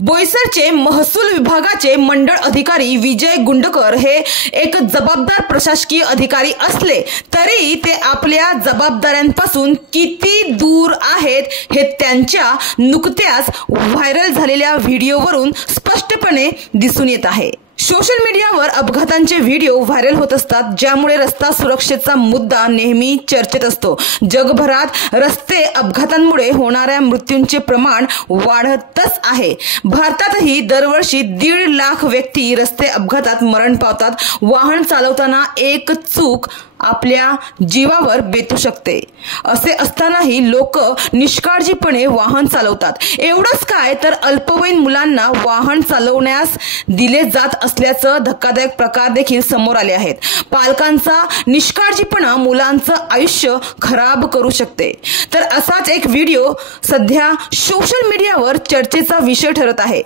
बोईसरचे महसूल विभागाचे मंडळ अधिकारी विजय गुंडकर हे एक जबाबदार प्रशासकीय अधिकारी असले तरी ते आपल्या जबाबदाऱ्यांपासून किती दूर आहेत हे त्यांच्या नुकत्याच व्हायरल झालेल्या व्हिडिओवरून स्पष्टपणे दिसून येत आहे। सोशल मीडियावर अपघातांचे व्हिडिओ व्हायरल होत असतात, ज्यामुळे रस्ता सुरक्षेचा मुद्दा नेहमी चर्चेत असतो। जगभरात रस्ते अपघातांमुळे होणाऱ्या मृत्यूंचे प्रमाण वाढतच आहे। भारतातही दरवर्षी 1.5 लाख व्यक्ती रस्ते अपघातात मरण पावतात। वाहन चालवताना एक चूक आपल्या जीवावर बेतू शकते। असे असतानाही लोक निष्काळजीपणे वाहन चालवतात। एवढंच काय तर अल्पवयीन मुलांना वाहन चालवण्यास दिले जात असल्याचं धक्कादायक प्रकार देखील समोर आले आहेत। पालकांचा निष्काळजीपणा मुलांचं आयुष्य खराब करू शकते। तर असाच एक व्हिडिओ सध्या सोशल मीडियावर चर्चेचा विषय ठरत आहे।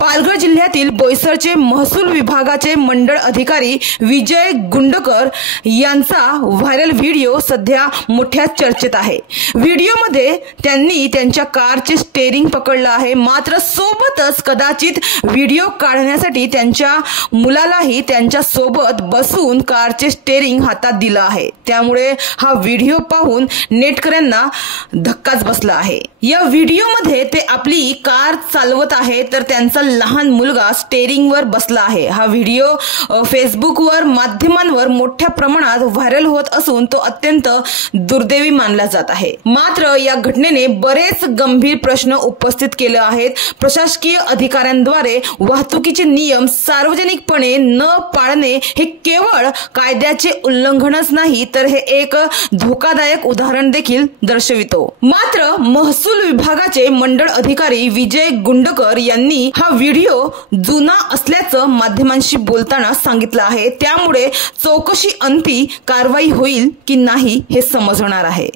पालघर जिल्ह्यातील बोईसरचे महसूल विभागाचे मंडळ अधिकारी विजय गुंडकर यांचा व्हायरल व्हिडिओ सध्या मोठ्या चर्चेत आहे। व्हिडिओमध्ये त्यांनी त्यांच्या कारचे स्टेअरिंग पकडलं आहे, मात्र सोबतच कदाचित व्हिडिओ काढण्यासाठी त्यांच्या मुलालाही त्यांच्या सोबत बसून कारचे स्टेअरिंग हातात दिलं आहे। त्यामुळे हा व्हिडिओ पाहून नेटकऱ्यांना धक्काच बसला आहे। या व्हिडिओमध्ये ते आपली कार चालवत आहे तर त्यांचा लहान मुलगा स्टेअरिंगवर बसला आहे। हा व्हिडिओ फेसबुकवर माध्यमांवर मोठ्या प्रमाणात व्हायरल होत असून तो अत्यंत दुर्दैवी मानला जात आहे। मात्र या घटनेने बरेच गंभीर प्रश्न उपस्थित केले आहेत। प्रशासकीय अधिकाऱ्यांद्वारे वाहतुकीचे नियम सार्वजनिकपणे न पाळणे हे केवळ कायद्याचे उल्लंघनच नाही तर हे एक धोकादायक उदाहरण देखील दर्शवितो। मात्र महसूल विभागाचे मंडळ अधिकारी विजय गुंडकर यांनी हा व्हिडिओ जुना असल्याचं माध्यमांशी बोलताना सांगितलं आहे। त्यामुळे चौकशी अंती कारवाई होईल की नाही हे समजणार आहे।